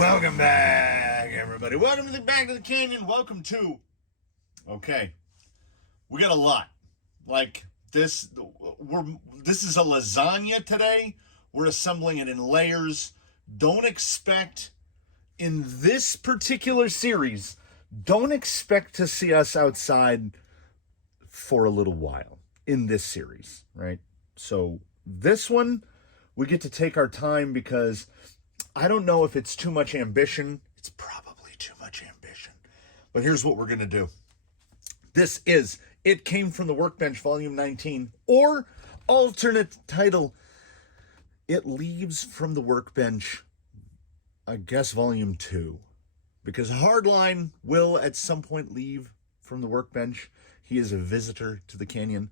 Welcome back, everybody. Welcome back to the Canyon. Welcome to... Okay. We got a lot. Like, this is a lasagna today. We're assembling it in layers. Don't expect, in this particular series, don't expect to see us outside for a little while in this series, right? So this one, we get to take our time because I don't know if it's too much ambition. It's probably too much ambition. But here's what we're going to do. This is It Came From the Workbench, Volume 19, or alternate title, It Leaves From the Workbench, I guess Volume 2. Because Hardline will at some point leave from the workbench. He is a visitor to the canyon.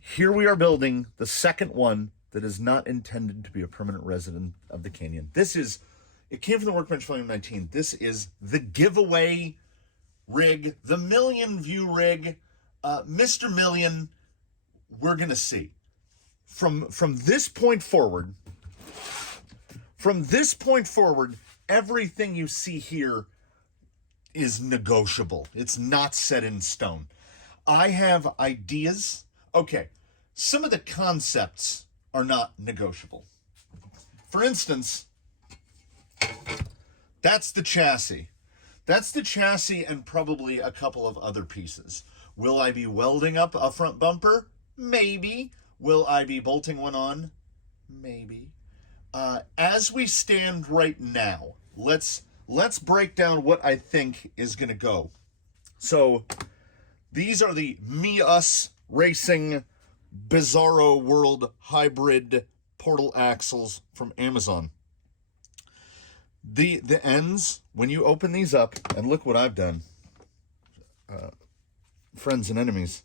Here we are building the second one that is not intended to be a permanent resident of the canyon. This is, It Came From the Workbench, Volume 19. This is the giveaway rig, the million view rig, Mr. Million. We're going to see. From this point forward, everything you see here is negotiable. It's not set in stone. I have ideas. Okay, some of the concepts are not negotiable. For instance, that's the chassis. That's the chassis and probably a couple of other pieces. Will I be welding up a front bumper? Maybe. Will I be bolting one on? Maybe. As we stand right now, let's break down what I think is going to go. So these are the Me-Us Racing Bizarro World Hybrid Portal Axles from Amazon. The ends, when you open these up, and look what I've done, friends and enemies,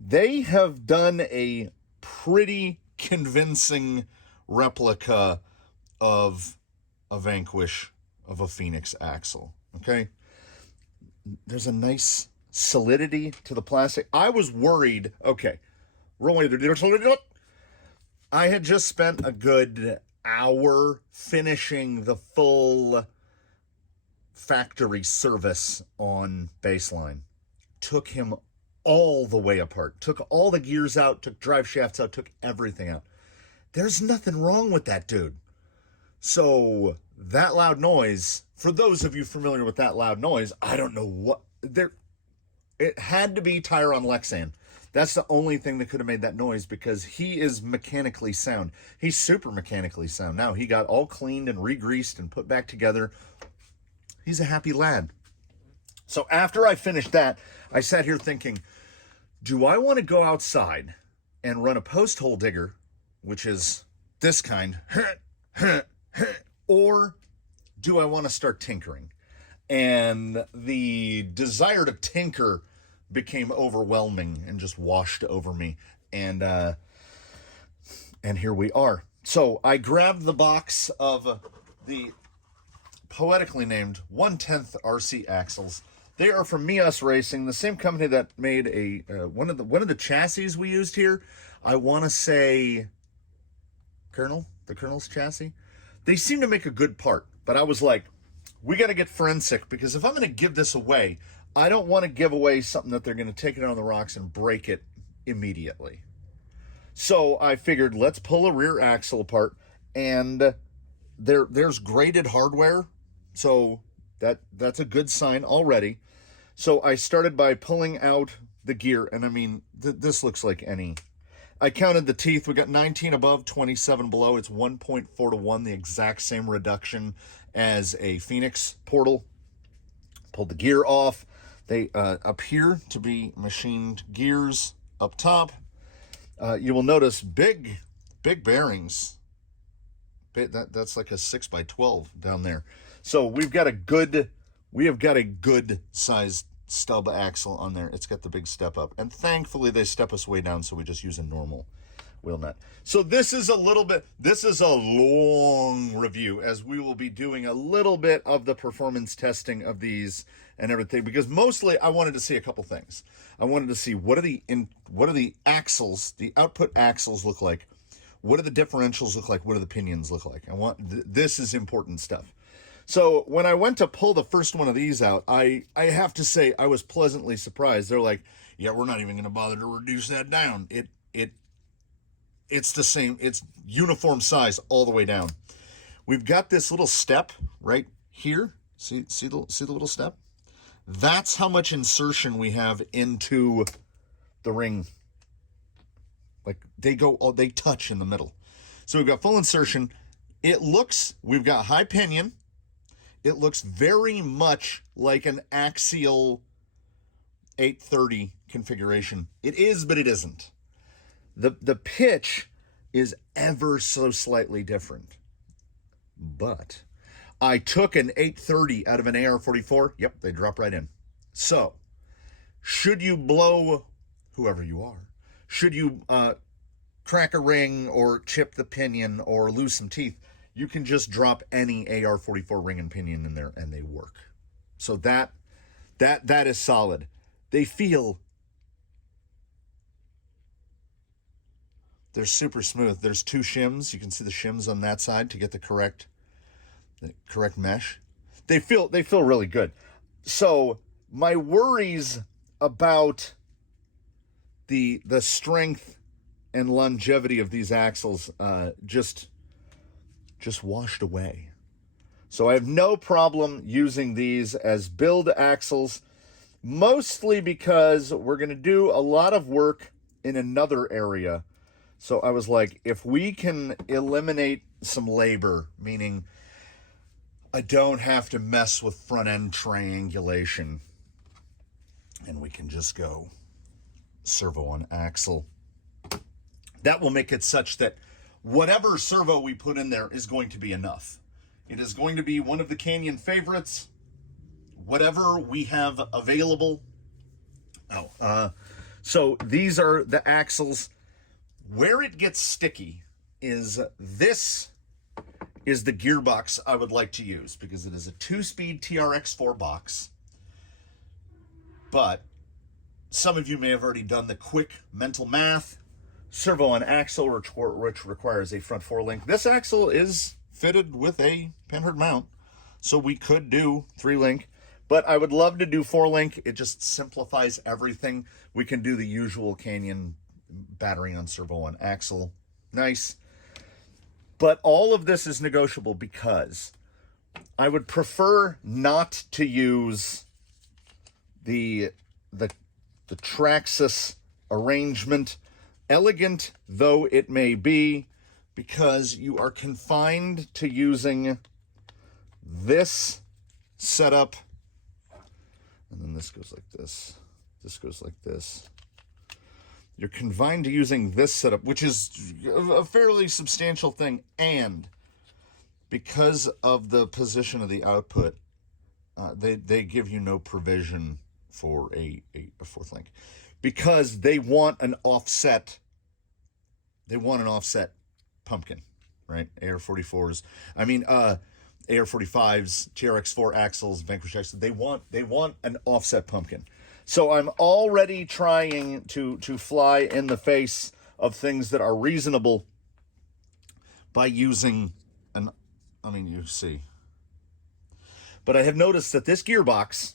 they have done a pretty convincing replica of a Vanquish, of a Phoenix axle, okay? There's a nice solidity to the plastic. I was worried, okay, I had just spent a good hour finishing the full factory service on Baseline. Took him all the way apart. Took all the gears out, took drive shafts out, took everything out. There's nothing wrong with that dude. So that loud noise, for those of you familiar with that loud noise, I don't know what, it had to be tire on Lexan. That's the only thing that could have made that noise because he is mechanically sound. He's super mechanically sound now. He got all cleaned and re-greased and put back together. He's a happy lad. So after I finished that, I sat here thinking, do I want to go outside and run a post hole digger, which is this kind, or do I want to start tinkering? And the desire to tinker became overwhelming and just washed over me. And here we are. So I grabbed the box of the poetically named 1/10 RC axles. They are from Me-Us Racing, the same company that made one of the chassis we used here. I want to say the Colonel's chassis. They seem to make a good part, but I was like, we got to get forensic because if I'm going to give this away, I don't want to give away something that they're going to take it on the rocks and break it immediately. So I figured let's pull a rear axle apart, and there's graded hardware, so that's a good sign already. So I started by pulling out the gear, and I mean, this looks like any. I counted the teeth. We got 19 above, 27 below. It's 1.4 to 1, the exact same reduction as a Phoenix portal. Pulled the gear off. They appear to be machined gears up top. You will notice big bearings. That's like a 6x12 down there. So we have got a good sized stub axle on there. It's got the big step up, and thankfully they step us way down, so we just use a normal wheel nut. So this is a long review, as we will be doing a little bit of the performance testing of these and everything, because mostly I wanted to see a couple things. I wanted to see what do the axles, the output axles look like What do the differentials look like? What do the pinions look like? I want this is important stuff. So when I went to pull the first one of these out, I have to say I was pleasantly surprised. They're like, yeah, we're not even going to bother to reduce that down. It's the same. It's uniform size all the way down. We've got this little step right here. See the little step? That's how much insertion we have into the ring. Like they touch in the middle. So we've got full insertion. We've got high pinion. It looks very much like an axial 830 configuration. It is, but it isn't. The pitch is ever so slightly different. But I took an 830 out of an AR-44. Yep, they drop right in. So, should you blow whoever you are, should you crack a ring or chip the pinion or lose some teeth, you can just drop any AR-44 ring and pinion in there and they work. So that is solid. They feel, they're super smooth. There's two shims. You can see the shims on that side to get the correct mesh. They feel really good. So my worries about the strength and longevity of these axles just washed away. So I have no problem using these as build axles, mostly because we're going to do a lot of work in another area. So I was like, if we can eliminate some labor, meaning I don't have to mess with front end triangulation, and we can just go servo on axle, that will make it such that whatever servo we put in there is going to be enough. It is going to be one of the Canyon favorites, whatever we have available. So these are the axles. Where it gets sticky is this is the gearbox I would like to use, because it is a 2-speed TRX4 box. But some of you may have already done the quick mental math. Servo on axle, which requires a front 4-link. This axle is fitted with a Penhard mount, so we could do 3-link, but I would love to do 4-link. It just simplifies everything. We can do the usual Canyon battery on servo on axle. Nice. But all of this is negotiable because I would prefer not to use the Traxxas arrangement, elegant though it may be, because you are confined to using this setup, and then this goes like this. This goes like this. You're confined to using this setup, which is a fairly substantial thing, and because of the position of the output, they give you no provision for a 4th link, because they want an offset. They want an offset pumpkin, right? AR-44s. AR-45s, TRX4 axles, Vanquish axles. They want an offset pumpkin. So I'm already trying to fly in the face of things that are reasonable by using you see. But I have noticed that this gearbox,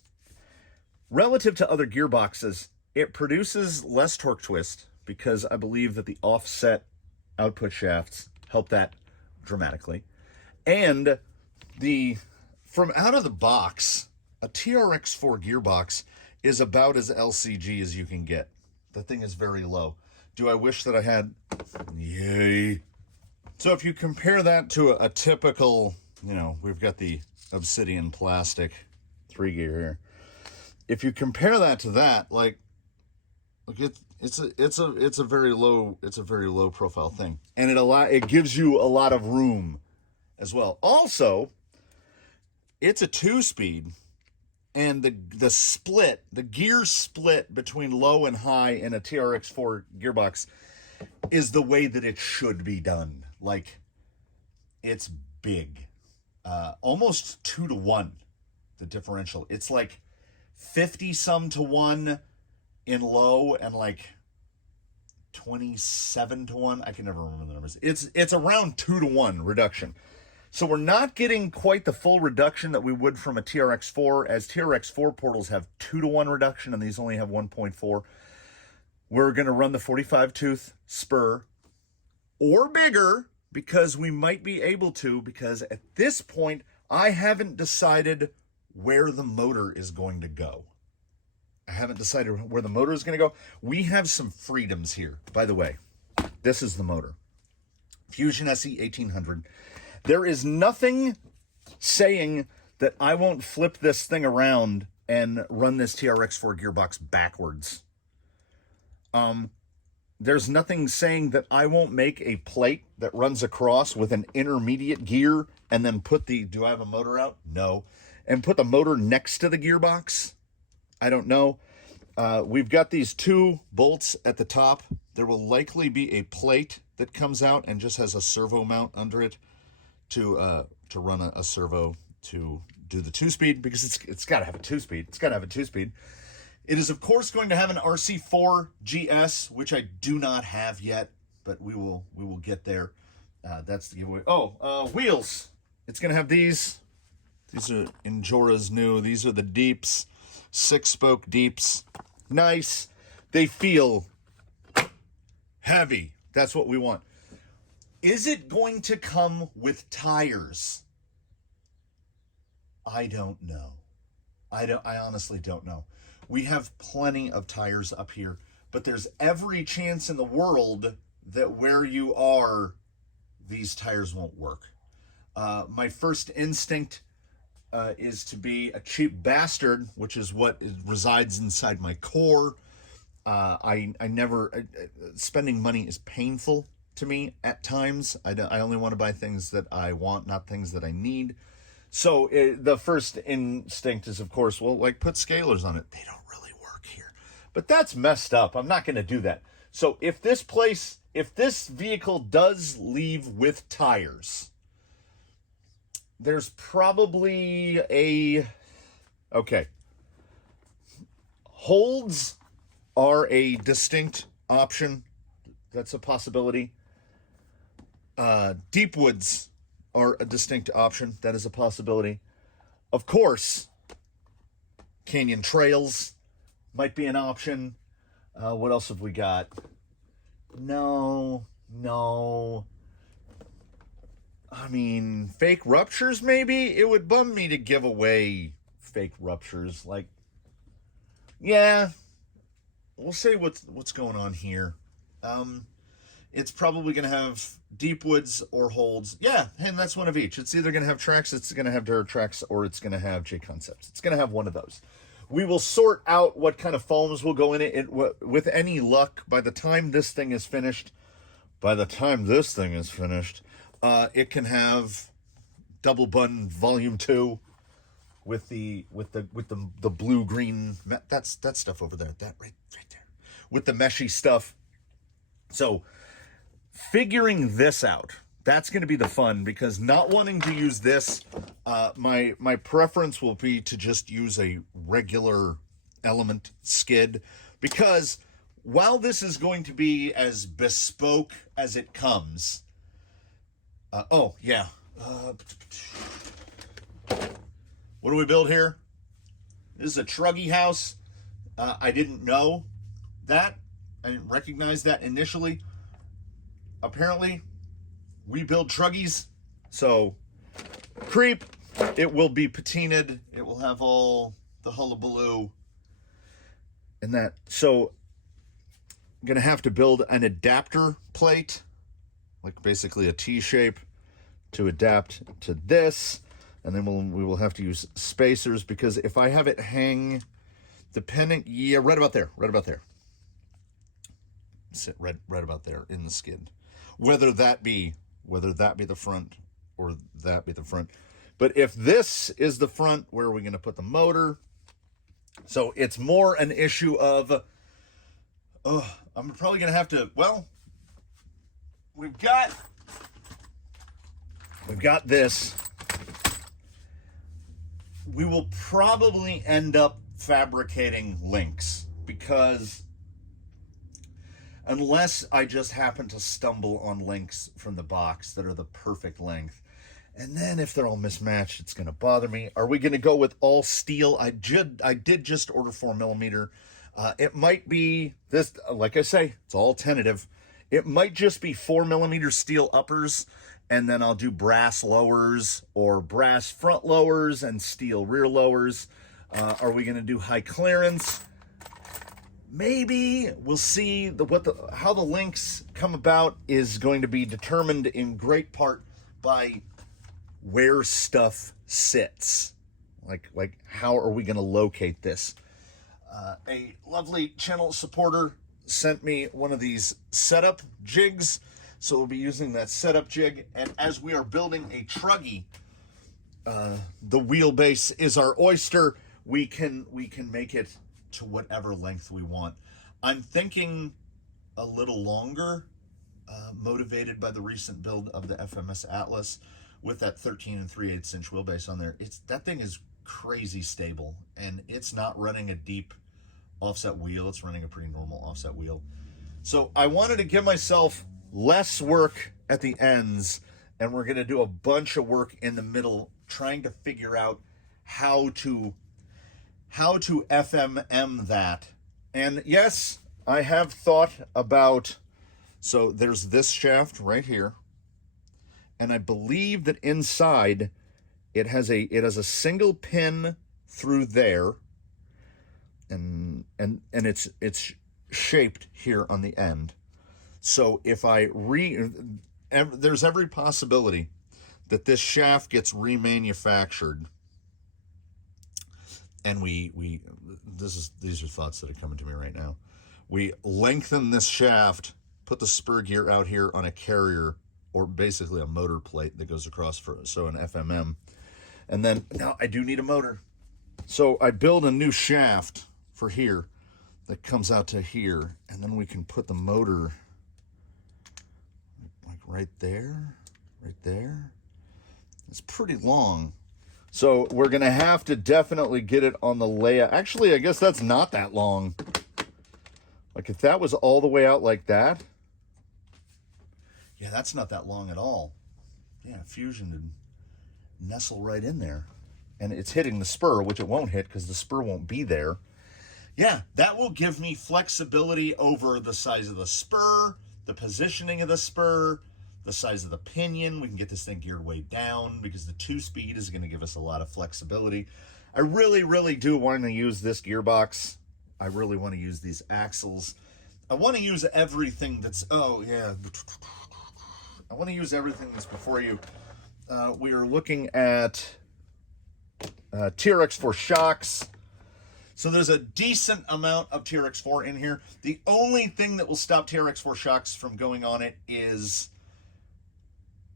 relative to other gearboxes, it produces less torque twist, because I believe that the offset output shafts help that dramatically. And from out of the box, a TRX4 gearbox is about as LCG as you can get. That thing is very low. Do I wish that I had? Yay. So if you compare that to a typical, we've got the Obsidian plastic 3-gear here. If you compare that to that, it's a very low profile thing, and it gives you a lot of room as well. Also, it's a 2-speed, and the gear split between low and high in a TRX4 gearbox is the way that it should be done. It's big, almost 2-to-1, the differential. It's 50 some to 1 in low, and 27 to 1. I can never remember the numbers. It's around 2 to 1 reduction. So we're not getting quite the full reduction that we would from a TRX4, as TRX4 portals have 2 to 1 reduction and these only have 1.4. We're going to run the 45 tooth spur or bigger, because we might be able to, because at this point I haven't decided where the motor is going to go. I haven't decided where the motor is going to go. We have some freedoms here. By the way, this is the motor. Fusion SE 1800. There is nothing saying that I won't flip this thing around and run this TRX4 gearbox backwards. There's nothing saying that I won't make a plate that runs across with an intermediate gear and then put the, do I have a motor out? No. And put the motor next to the gearbox? I don't know. We've got these 2 bolts at the top. There will likely be a plate that comes out and just has a servo mount under it to run a servo to do the 2-speed, because it's got to have a 2-speed. It's got to have a 2-speed. It is, of course, going to have an RC4 GS, which I do not have yet, but we will get there. That's the giveaway. Oh, wheels. It's going to have these. These are Injora's new. These are the Deeps, 6-spoke Deeps. Nice. They feel heavy. That's what we want. Is it going to come with tires? I don't know. I honestly don't know. We have plenty of tires up here, but there's every chance in the world that where you are, these tires won't work. My first instinct is to be a cheap bastard, which is what resides inside my core. I never, spending money is painful to me at times. I only want to buy things that I want, not things that I need. So the first instinct is, of course, well, like, put scalers on it. They don't really work here. But that's messed up. I'm not going to do that. So if this vehicle does leave with tires, there's probably okay. Holds are a distinct option. That's a possibility. Deep woods are a distinct option. That is a possibility. Of course, canyon trails might be an option. What else have we got? No. I mean, fake ruptures, maybe? It would bum me to give away fake ruptures. Like, yeah, we'll say what's going on here. It's probably going to have deep woods or holds. Yeah, and that's one of each. It's either going to have tracks, it's going to have dirt tracks, or it's going to have J concepts. It's going to have one of those. We will sort out what kind of foams will go in it. With any luck, by the time this thing is finished, it can have double bun volume 2 with the blue green. That's that stuff over there. That right there with the meshy stuff. So figuring this out, that's going to be the fun, because not wanting to use this, my preference will be to just use a regular element skid, because while this is going to be as bespoke as it comes, what do we build here? This is a Truggy house. I didn't know that. I didn't recognize that initially. Apparently, we build Truggies. So, creep. It will be patinaed. It will have all the hullabaloo and that. So, I'm going to have to build an adapter plate, like basically a T-shape, to adapt to this. And then we will have to use spacers, because if I have it hang, right about there. Sit right about there in the skid. Whether that be the front or that be the front. But if this is the front, where are we going to put the motor? So it's more an issue of, I'm probably going to have to, we've got this. We will probably end up fabricating links, because unless I just happen to stumble on links from the box that are the perfect length. And then if they're all mismatched, it's going to bother me. Are we going to go with all steel? I did just order 4mm. It might be this, like I say, it's all tentative. It might just be 4mm steel uppers, and then I'll do brass lowers or brass front lowers and steel rear lowers. Are we going to do high clearance? Maybe. We'll see. How the links come about is going to be determined in great part by where stuff sits. Like how are we going to locate this? A lovely channel supporter sent me one of these setup jigs, so we'll be using that setup jig. And as we are building a truggy, the wheelbase is our oyster. We can make it to whatever length we want. I'm thinking a little longer, motivated by the recent build of the FMS Atlas with that 13 3/8 inch wheelbase on there. That thing is crazy stable, and it's not running a deep offset wheel. It's running a pretty normal offset wheel. So I wanted to give myself less work at the ends, and we're going to do a bunch of work in the middle, trying to figure out how to FMM that. And yes, I have thought about, so there's this shaft right here, and I believe that inside it has a single pin through there, and it's shaped here on the end. So if there's every possibility that this shaft gets remanufactured, and these are thoughts that are coming to me right now. We lengthen this shaft, put the spur gear out here on a carrier, or basically a motor plate that goes across so an FMM. And then now I do need a motor. So I build a new shaft for here that comes out to here, and then we can put the motor like right there. It's pretty long. So we're going to have to definitely get it on the layout. Actually, I guess that's not that long. Like if that was all the way out like that. Yeah, that's not that long at all. Yeah, Fusion would nestle right in there. And it's hitting the spur, which it won't hit because the spur won't be there. Yeah, that will give me flexibility over the size of the spur, the positioning of the spur, the size of the pinion. We can get this thing geared way down because the 2-speed is going to give us a lot of flexibility. I really, really do want to use this gearbox. I really want to use these axles. I want to use everything that's, oh yeah, I want to use everything that's before you. We are looking at TRX4 shocks. So there's a decent amount of TRX4 in here. The only thing that will stop TRX4 shocks from going on it is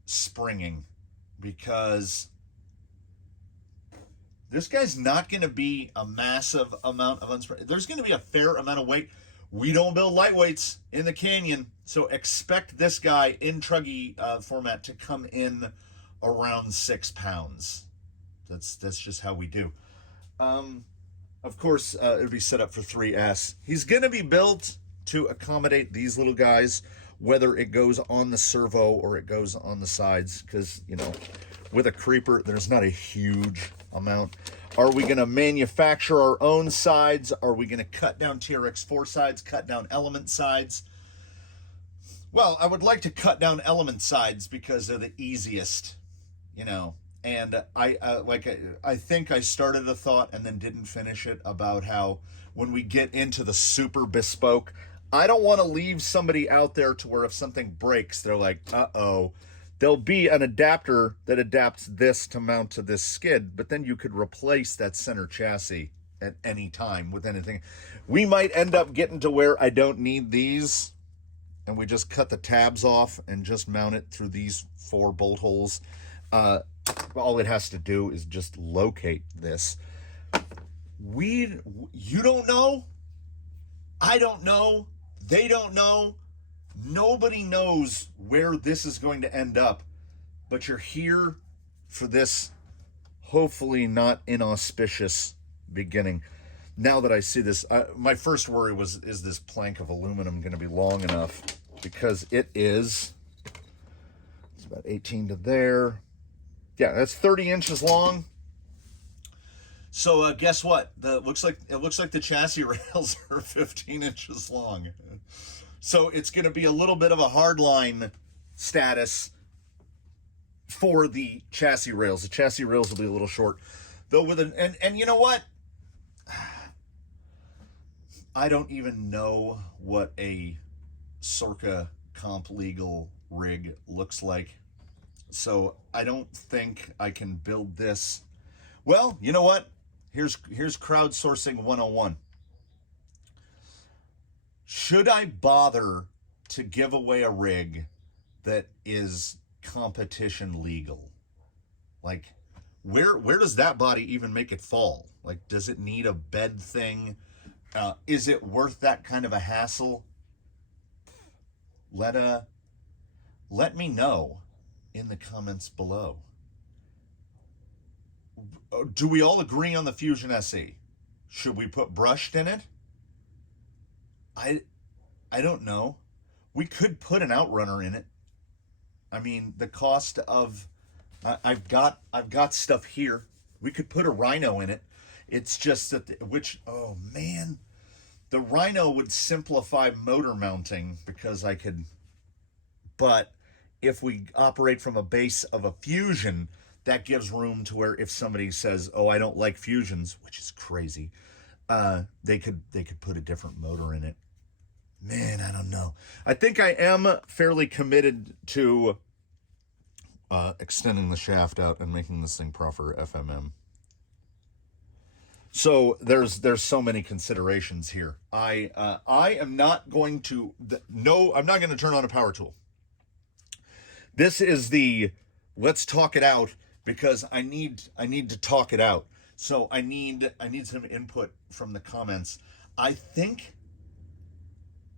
springing, because this guy's not going to be a massive amount of unspring. There's going to be a fair amount of weight. We don't build lightweights in the Canyon, so expect this guy in truggy format to come in around 6 pounds. That's just how we do. Of course, it'll be set up for 3S. He's going to be built to accommodate these little guys, whether it goes on the servo or it goes on the sides, because, you know, with a creeper, there's not a huge amount. Are we going to manufacture our own sides? Are we going to cut down TRX4 sides, cut down element sides? Well, I would like to cut down element sides because they're the easiest, you know. And I think I started a thought and then didn't finish it about how when we get into the super bespoke, I don't want to leave somebody out there to where if something breaks, they're like, uh-oh. There'll be an adapter that adapts this to mount to this skid, but then you could replace that center chassis at any time with anything. We might end up getting to where I don't need these, and we just cut the tabs off and just mount it through these 4 bolt holes. All it has to do is just locate this. You don't know. I don't know. They don't know. Nobody knows where this is going to end up, but you're here for this hopefully not inauspicious beginning. now that I see this, my first worry is this plank of aluminum going to be long enough? Because it's about 18 to there. Yeah, that's 30 inches long. So guess what? It looks like the chassis rails are 15 inches long. So it's going to be a little bit of a hardline status for the chassis rails. The chassis rails will be a little short, though. And you know what? I don't even know what a circa comp legal rig looks like, so I don't think I can build this. Well, you know what? Here's crowdsourcing 101. Should I bother to give away a rig that is competition legal? Like, where does that body even make it fall? Like, does it need a bed thing? Is it worth that kind of a hassle? Let me know in the comments below. Do we all agree on the Fusion SE? Should we put brushed in it? I don't know. We could put an Outrunner in it. I mean, the cost of I've got stuff here. We could put a Rhino in it. It's just that oh man, the Rhino would simplify motor mounting because I could. But if we operate from a base of a Fusion, that gives room to where if somebody says, "Oh, I don't like Fusions," which is crazy, they could put a different motor in it. Man, I don't know. I think I am fairly committed to extending the shaft out and making this thing proper FMM. So there's so many considerations here. I am not going to I'm not going to turn on a power tool. This is the let's talk it out because I need to talk it out. So I need some input from the comments. I think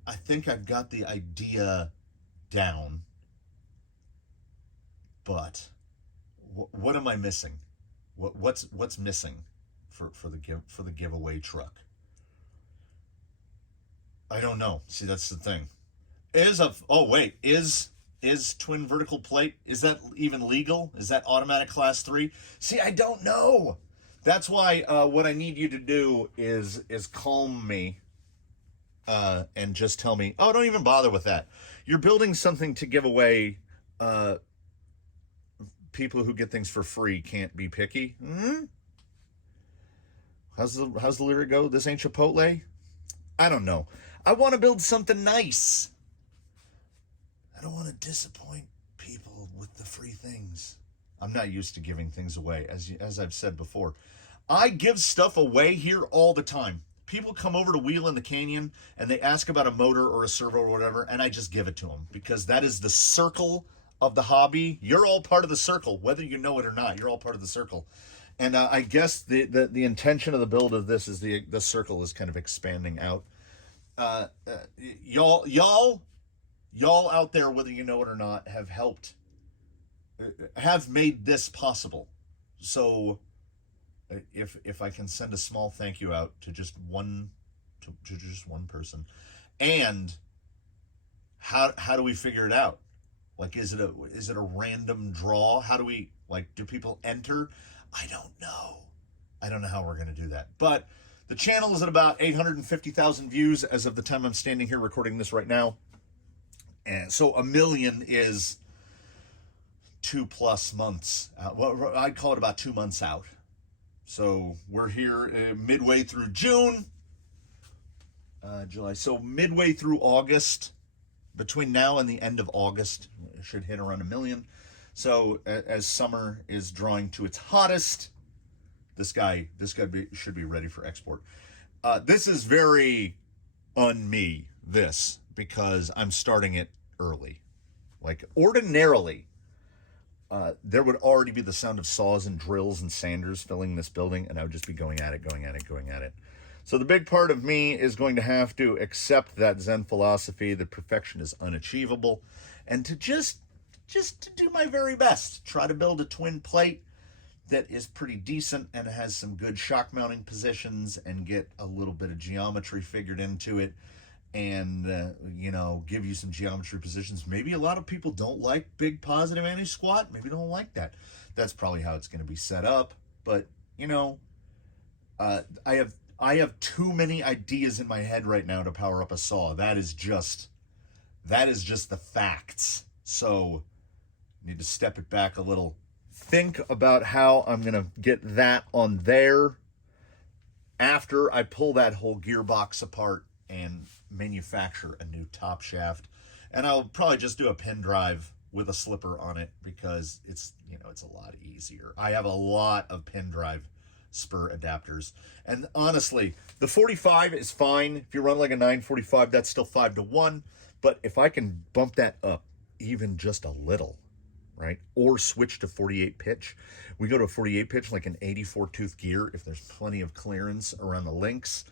I've got the idea down, but what am I missing? What's missing for the giveaway truck? I don't know. See, that's the thing. Is twin vertical plate, is that even legal? Is that automatic class 3? See, I don't know. That's why what I need you to do is calm me and just tell me, oh, don't even bother with that. You're building something to give away. People who get things for free can't be picky. Mm-hmm. How's the lyric go? This ain't Chipotle? I don't know. I want to build something nice. I don't want to disappoint people with the free things. I'm not used to giving things away, as I've said before. I give stuff away here all the time. People come over to Wheel in the Canyon and they ask about a motor or a servo or whatever, and I just give it to them because that is the circle of the hobby. You're all part of the circle, whether you know it or not. You're all part of the circle. And I guess the intention of the build of this is the circle is kind of expanding out. Y'all out there, whether you know it or not, have made this possible. So if I can send a small thank you out to just one person, and how do we figure it out? Like, is it a random draw? How do we, like, do people enter? I don't know. I don't know how we're going to do that. But the channel is at about 850,000 views as of the time I'm standing here recording this right now. And so 1 million is 2+ months out. Well, I'd call it about 2 months out. So we're here midway through June, July. So midway through August, between now and the end of August, it should hit around 1 million. So as summer is drawing to its hottest, this guy should be ready for export. This is very un-me, because I'm starting it early. Like, ordinarily, there would already be the sound of saws and drills and sanders filling this building, and I would just be going at it. So the big part of me is going to have to accept that Zen philosophy that perfection is unachievable, and to just to do my very best, try to build a twin plate that is pretty decent and has some good shock mounting positions and get a little bit of geometry figured into it and, give you some geometry positions. Maybe a lot of people don't like big positive anti-squat. Maybe don't like that. That's probably how it's going to be set up. But, I have too many ideas in my head right now to power up a saw. That is just the facts. So need to step it back a little. Think about how I'm going to get that on there after I pull that whole gearbox apart and manufacture a new top shaft. And I'll probably just do a pin drive with a slipper on it because it's a lot easier. I have a lot of pin drive spur adapters. And honestly, the 45 is fine. If you run like a 945, that's still 5-1. But if I can bump that up even just a little, right? Or switch to 48 pitch. We go to 48 pitch like an 84 tooth gear if there's plenty of clearance around the links.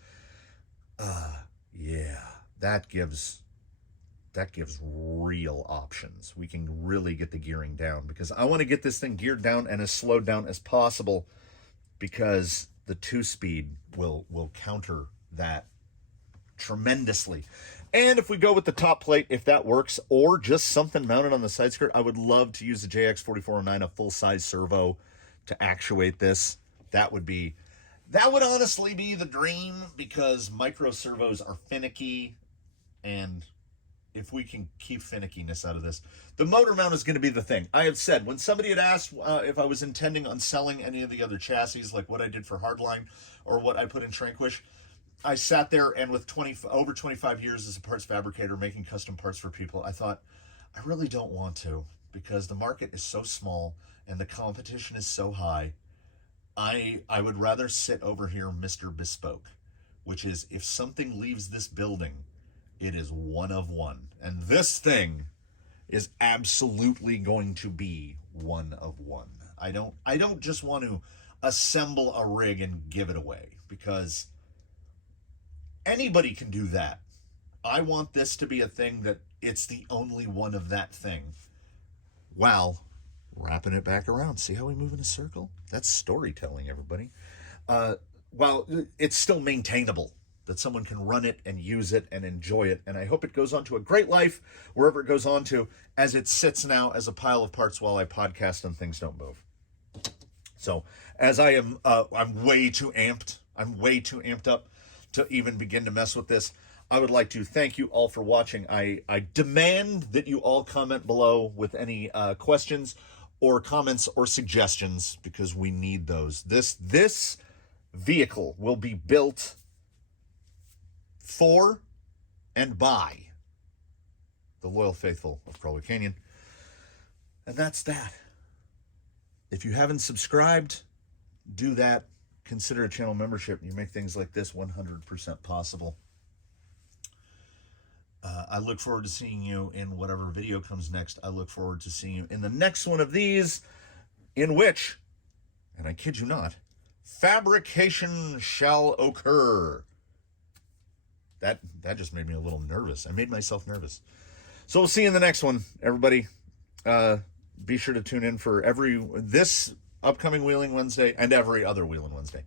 That gives real options. We can really get the gearing down because I want to get this thing geared down and as slowed down as possible because the 2-speed will counter that tremendously. And if we go with the top plate, if that works, or just something mounted on the side skirt, I would love to use the JX4409, a full-size servo, to actuate this. That would honestly be the dream because micro servos are finicky, and if we can keep finickiness out of this, the motor mount is going to be the thing. I have said, when somebody had asked if I was intending on selling any of the other chassis, like what I did for Hardline or what I put in Tranquish, I sat there and with over 25 years as a parts fabricator making custom parts for people, I thought, I really don't want to because the market is so small and the competition is so high. I would rather sit over here, Mr. Bespoke, which is if something leaves this building, it is one of one. And this thing is absolutely going to be one of one. I don't just want to assemble a rig and give it away because anybody can do that. I want this to be a thing that it's the only one of that thing. Wow. Wrapping it back around. See how we move in a circle? That's storytelling, everybody. While it's still maintainable, that someone can run it and use it and enjoy it. And I hope it goes on to a great life wherever it goes on to, as it sits now as a pile of parts while I podcast and things don't move. So as I'm way too amped. I'm way too amped up to even begin to mess with this. I would like to thank you all for watching. I demand that you all comment below with any questions or comments or suggestions because we need those. This vehicle will be built for and by the loyal faithful of Crawler Canyon. And that's that. If you haven't subscribed, do that. Consider a channel membership. You make things like this 100% possible. I look forward to seeing you in whatever video comes next. I look forward to seeing you in the next one of these, in which, and I kid you not, fabrication shall occur. That just made me a little nervous. I made myself nervous. So we'll see you in the next one, everybody. Be sure to tune in for this upcoming Wheeling Wednesday and every other Wheeling Wednesday.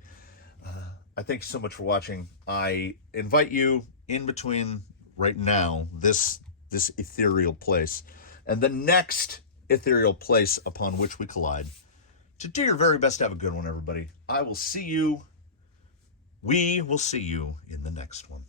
I thank you so much for watching. I invite you in between right now, this ethereal place, and the next ethereal place upon which we collide, to do your very best to have a good one, everybody. We will see you in the next one.